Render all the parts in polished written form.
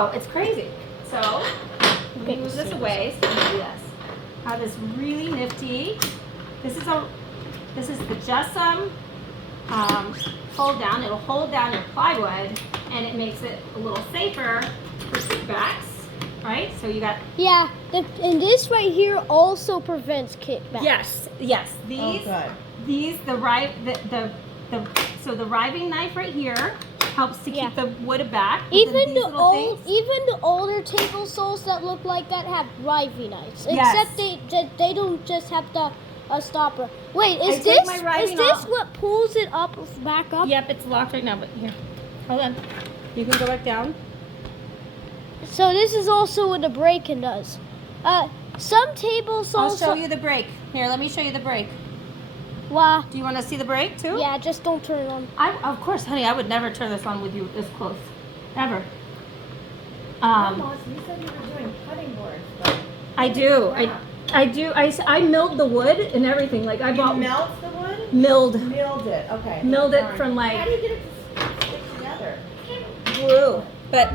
Oh, it's crazy. So let me move this away so you can see this. I have this really nifty. This is the Jessam fold down. It'll hold down your plywood, and it makes it a little safer for kickbacks. Right? So you got. Yeah, and this right here also prevents kickbacks. Yes. These. Oh, So the riving knife right here helps to keep the wood back. Even the older table saws that look like that have riving knives. Yes. Except they don't just have the stopper. Wait, is take this my riving off. what pulls it up back up? Yep, it's locked right now. But here, hold on. You can go back down. So this is also what the brake does. Some table saws. I'll show you the brake. Here, let me show you the brake. Wow. Do you want to see the brake too? Yeah, just don't turn it on. Of course, honey. I would never turn this on with you this close, ever. Almost. You said you were doing cutting boards, but I do. I do. I milled the wood and everything. Like I bought melt the wood. milled It. Okay. milled it from How like do you get it to stick together? glue. But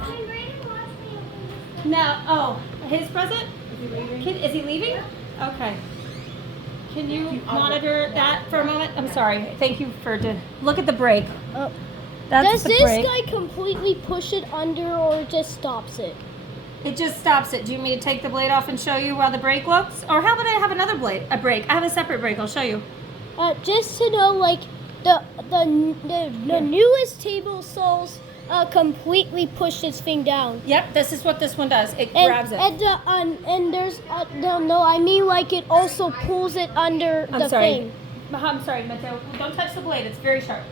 now, oh, his present. Is he leaving? Is he leaving? Okay. Can you monitor that for a moment? I'm sorry. Thank you for look at the brake. That's Does the this brake. guy completely push it under or just stops it? It just stops it. Do you want me to take the blade off and show you how the brake looks? Or how about I have another brake? I have a separate brake. I'll show you. Just to know, like the newest table saws completely push this thing down. Yep, this is what this one does. It grabs it. And there's no, I mean like it also pulls it under the thing. I'm sorry, Mateo. Don't touch the blade. It's very sharp.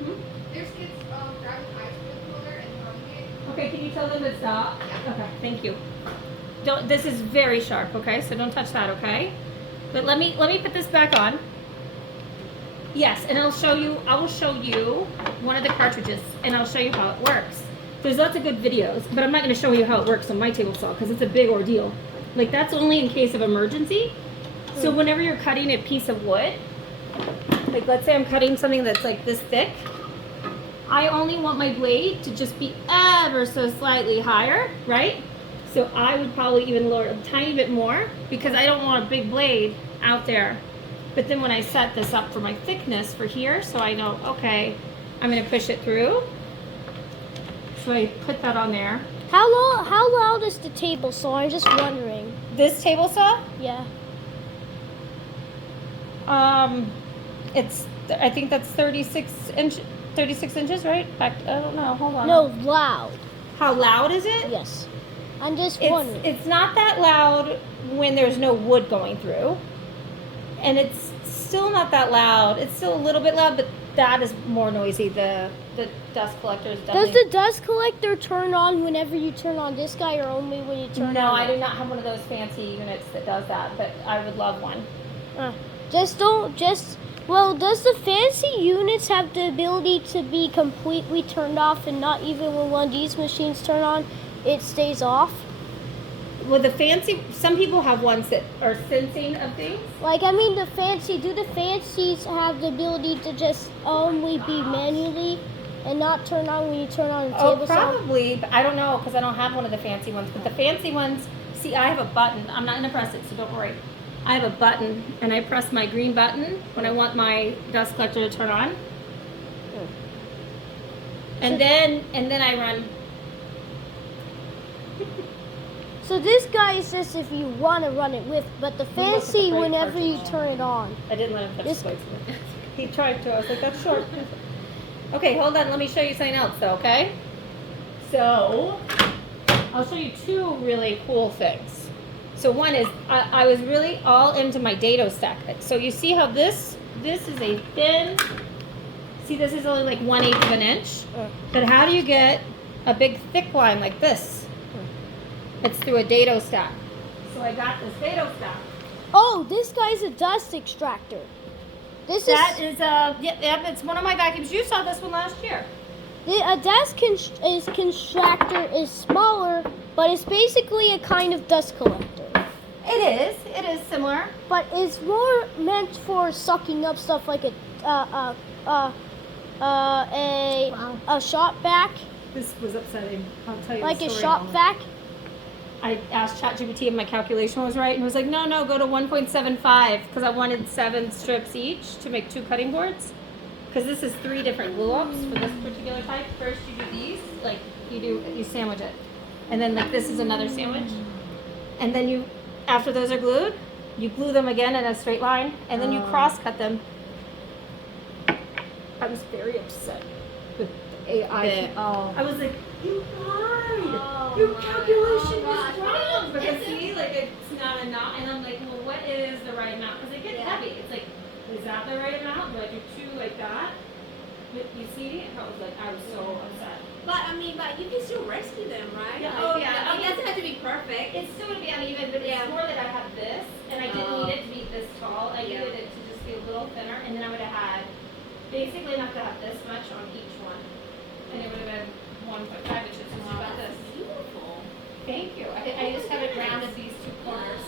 There's kids grabbing ice cream cooler and throwing it. Okay, can you tell them to stop? Okay, thank you. This is very sharp, okay? So don't touch that, okay? But let me put this back on. Yes, and I will show you one of the cartridges, and I'll show you how it works. There's lots of good videos, but I'm not going to show you how it works on my table saw because it's a big ordeal. Like that's only in case of emergency. So whenever you're cutting a piece of wood, like let's say I'm cutting something that's like this thick, I only want my blade to just be ever so slightly higher, right? So I would probably even lower it a tiny bit more because I don't want a big blade out there. But then when I set this up for my thickness for here, so I know, okay, I'm going to push it through. So I put that on there. How loud is the table saw? I'm just wondering. This table saw? Yeah. I think that's 36 inches, right? I don't know. Hold on. No, loud. How loud is it? Yes. I'm just wondering. It's not that loud when there's no wood going through. And it's still not that loud. It's still a little bit loud, but that is more noisy. The dust collector is definitely... Does the dust collector turn on whenever you turn on this guy or only when you turn on No, I it? do not have one of those fancy units that does that, but I would love one. Well, does the fancy units have the ability to be completely turned off and not even when one of these machines turn on, it stays off? Well, some people have ones that are sensing of things. Like, I mean, do the fancies have the ability to just only be manually and not turn on when you turn on the table saw? Probably, but I don't know because I don't have one of the fancy ones. But the fancy ones, see, I have a button. I'm not going to press it, so don't worry. I have a button, and I press my green button when I want my dust collector to turn on. And then I run. So this guy is just if you want to run it with, but the fancy brake whenever you cartridge. turn it on. I didn't let him touch This- the plates. He tried to. I was like, that's short. Okay, hold on. Let me show you something else, though, okay? So, I'll show you two really cool things. So one is, I was really all into my dado stack. So you see how this is a thin, see this is only like 1/8 of an inch. But how do you get a big thick line like this? It's through a dado stack. So I got this dado stack. Oh, this guy's a dust extractor. It's one of my vacuums. You saw this one last year. A dust extractor is smaller, but it's basically a kind of dust collector. It is similar. But it's more meant for sucking up stuff like a shop vac. This was upsetting. I'll tell you Like the a story shop in a moment. vac. I asked ChatGPT if my calculation was right, and it was like, no, go to 1.75 because I wanted 7 strips each to make 2 cutting boards. Because this is 3 different glue ups for this particular type. First, you do these, like you sandwich it, and then like this is another sandwich, and then you, after those are glued, you glue them again in a straight line, and then you cross cut them. I was very upset with the AI. I was like, you lied. Your calculation was wrong. Because see, like it's not enough. And I'm like, well, what is the right amount? Because they get heavy. It's like, is that the right amount? Do I do 2 like that? But you see, I was so upset. But you can still rescue them, right? Yeah, Like, I it mean, doesn't have to be perfect. It's still gonna be uneven, but it's more that I have this, and I didn't need it to be this tall. I needed it to just be a little thinner, and then I would have had basically enough to have this much on each one, and it would have been 1.5 inches. Just about this. Beautiful. Thank you. I just have it rounded these 2 corners.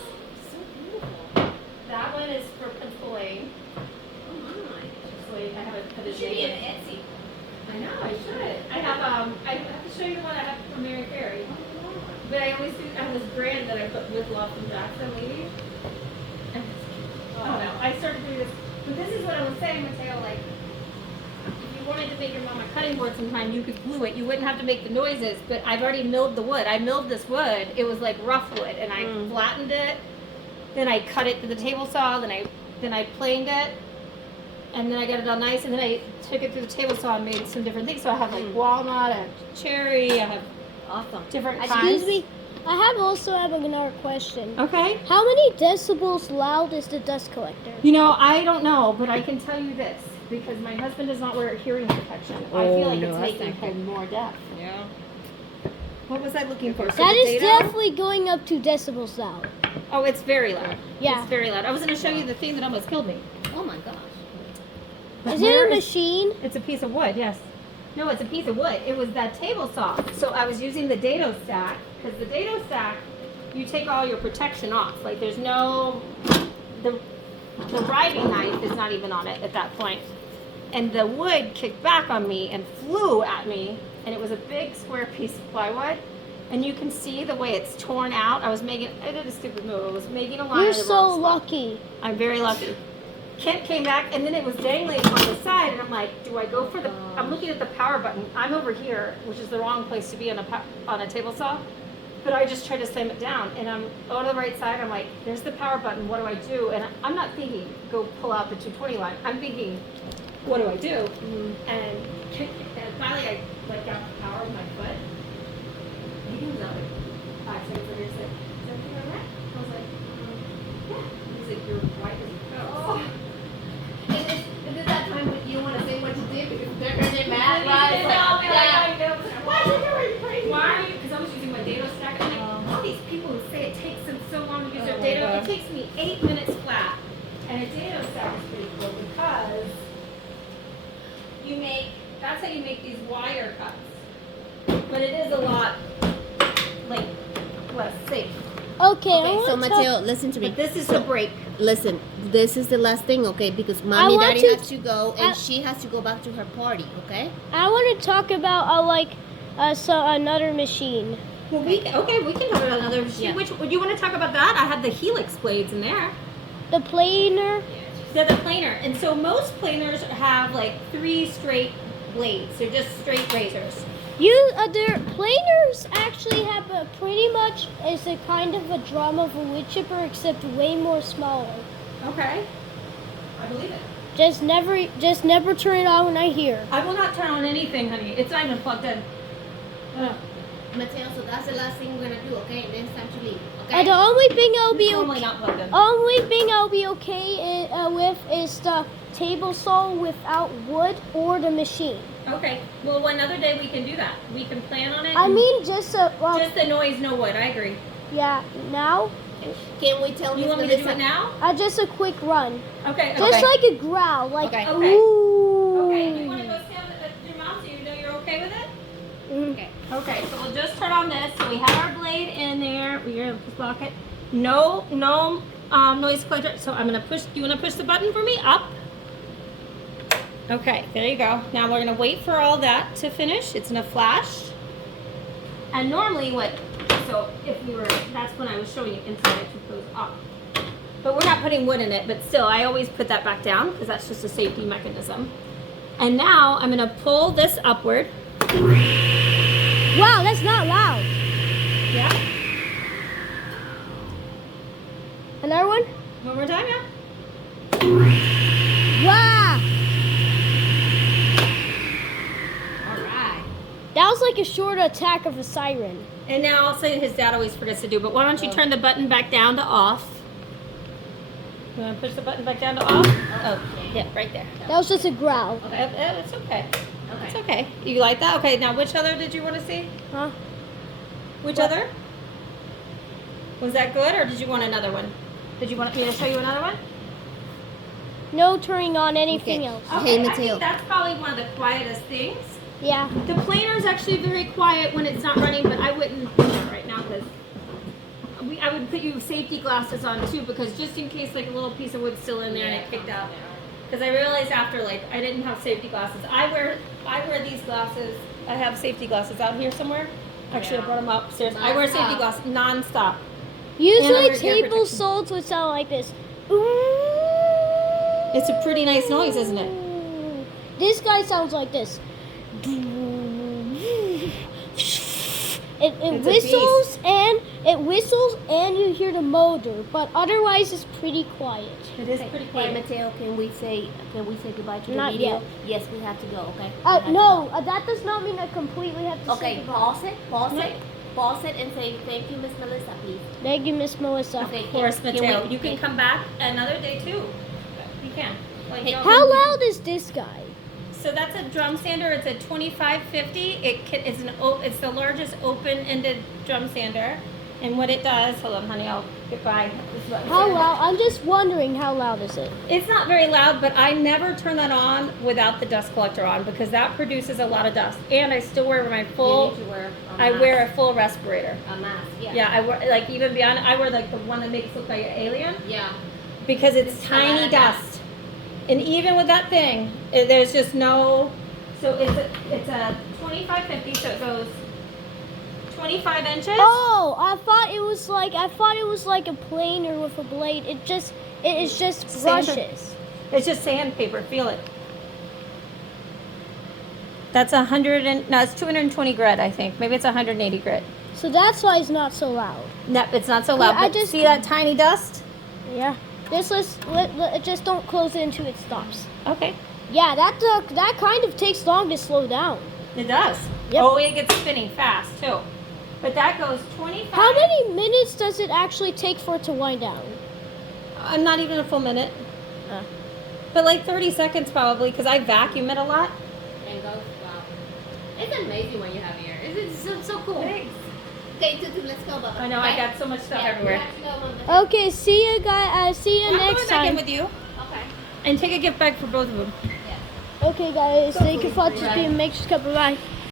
So beautiful. That one is for penciling. Oh my. Just like I have it put It it should be in. an Etsy. I know, I should. I have to show you the one I have from Mary Carey. But I always do, I have this brand that I put with love from Jackson Lee. I don't know. I started doing this. But this is what I was saying, Mateo, like, if you wanted to make your mom a cutting board sometime, you could glue it. You wouldn't have to make the noises, but I've already milled the wood. I milled this wood. It was like rough wood, and I flattened it. Then I cut it to the table saw, then I planed it. And then I got it all nice, and then I took it through the table saw and made some different things. So I have like walnut, I have cherry, I have different kinds. Excuse me. I also have another question. Okay. How many decibels loud is the dust collector? You know, I don't know, but I can tell you this because my husband does not wear hearing protection. I feel like it's making him more deaf. Yeah. What was I looking for? That is definitely going up to decibels loud. Oh, it's very loud. Yeah. It's very loud. I was going to show you the thing that almost killed me. Oh my gosh. Is it a machine? It's a piece of wood, yes. No, it's a piece of wood. It was that table saw. So I was using the dado stack, because the dado stack, you take all your protection off. Like there's no, the riving knife is not even on it at that point. And the wood kicked back on me and flew at me, and it was a big square piece of plywood. And you can see the way it's torn out. I did a stupid move. I was making a line. You're in the so wrong spot. lucky. I'm very lucky. Kent came back, and then it was dangling on the side, and I'm like, do I go for the? I'm looking at the power button. I'm over here, which is the wrong place to be on a table saw. But I just tried to slam it down, and I'm on the right side. I'm like, there's the power button. What do I do? And I'm not thinking go pull out the 220 line. I'm thinking, what do I do? And finally, I let down the power with my foot. He comes out like 5 seconds later and said, "Is everything all right?" I was like, "Yeah." He's like, "You're white as a ghost." And then that time when you want to say what you did because they're gonna get mad, Right? right? Why did you do it? Crazy. Why? Because I was using my dado stack. And like, all these people who say it takes them so long to use their dado, it takes me 8 minutes flat. And a dado stack is pretty cool because that's how you make these wire cuts. But it is a lot, like, less safe. Okay, Okay, so Mateo, listen to me. But this is the break. Listen, this is the last thing, okay? Because I mommy, want daddy to- has to go, and she has to go back to her party, okay? I want to talk about another machine. Well, we can talk about another machine. Yeah. Which would you want to talk about that? I had the helix blades in there. The planer. They're the planer, and so most planers have like 3 straight blades. They're just straight razors. Their planers actually have pretty much is a kind of a drum of a wood chipper, except way more smaller. Okay. I believe it. Just never turn it on when I hear. I will not turn on anything, honey. It's not even plugged in. Mateo, so that's the last thing we're gonna do, okay? And then it's time to leave, okay? The only thing I'll It's be normally okay. not plugged in. Only thing I'll be okay with is the table saw without wood or the machine. Okay. Well, another day we can do that. We can plan on it. I and mean, just just the noise, no wood. I agree. yeah. Now, Can we tell You Miss want me to do Melissa? it now? just a quick run, Okay. just okay. like a growl, like Okay. Okay. ooh. Okay. You want to go stand at your mouth so you know you're okay with it? Okay. Okay, so we'll just turn on this. So we have our blade in there. We're gonna just lock it. No noise collector. So I'm gonna push. You wanna push the button for me? Up. Okay, there you go. Now we're gonna wait for all that to finish. It's gonna flash. And normally what So if we were, that's when I was showing you inside, I took those off. But we're not putting wood in it, but still, I always put that back down because that's just a safety mechanism. And now I'm gonna pull this upward. Wow, that's not loud. Yeah. Another one? One more time, yeah. Wow. All right. That was like a short attack of a siren. And now I'll say his dad always forgets to do, but why don't you turn the button back down to off? You wanna push the button back down to off? Oh, yeah, right there. That was just a growl. Okay, it's okay. Okay. It's okay. You like that? Okay, now which other did you want to see? Huh? Which What? other? Was that good, or did you want another one? Did you want me to show you another one? No turning on anything Okay. else. Hey, I Mateo. think that's probably one of the quietest things. Yeah. The planer is actually very quiet when it's not running, but I wouldn't do that right now because I would put you safety glasses on too, because just in case like a little piece of wood's still in there and it kicked out. Because I realized after like I didn't have safety glasses. I wear these glasses. I have safety glasses out here somewhere. Actually, I brought them upstairs. I wear safety Non-stop. glasses non-stop. Usually And I wear ear table protection. saws would sound like this. It's a pretty nice noise, isn't it? This guy sounds like this. It It's a whistles and you hear the motor, but otherwise it's pretty quiet. It is pretty Hey, quiet. Mateo, can we say goodbye to the Not video? yet. Yes, we have to go. Okay. We have to No, go. that does not mean I completely have to say Okay, goodbye. pause it. Pause No. it. Pause it and say thank you, Miss Melissa, please. Thank you, Miss Melissa. Okay. Of course, can Mateo. we- You can come back another day too. You can. Like, Hey, don't- How loud is this guy? So that's a drum sander. It's a 2550. It's the largest open-ended drum sander. And what it does, hold on, honey, I'll get by. This is what I'm How saying. loud? I'm just wondering how loud is it? It's not very loud, but I never turn that on without the dust collector on because that produces a lot of dust. And I still wear my You full. need to wear a I mask. wear a full respirator. a mask. Yeah. Yeah, I wear like even beyond. I wear like the one that makes it look like an alien. Yeah. Because it's It's a tiny lot of dust. And even with that thing, there's just no. So it's a 2550. So it goes 25 inches. Oh, I thought it was like a planer with a blade. It is just Sander. brushes. It's just sandpaper. Feel it. That's it's 220 grit, I think. Maybe it's 180 grit. So that's why it's not so loud. No, it's not so loud. I But just- see that tiny dust? Yeah. Just don't close it until it stops. Okay. Yeah, that kind of takes long to slow down. It does. Yep. Oh, it gets spinning fast too. But that goes 25. How many minutes does it actually take for it to wind down? Not even a full minute. Uh. But like 30 seconds probably, because I vacuum it a lot. And go. Wow. It's amazing when you have ear. It's so cool. Thanks. Okay, Tutu, let's go, Bubba. I know, I Okay? got so much stuff Yeah, everywhere. We have to go, Mama. Okay, see you guys. See you I'm next going back in time. with you. Okay. And take a gift bag for both of them. Yeah. Okay, guys. Thank you for Bye. watching. Make sure to bye.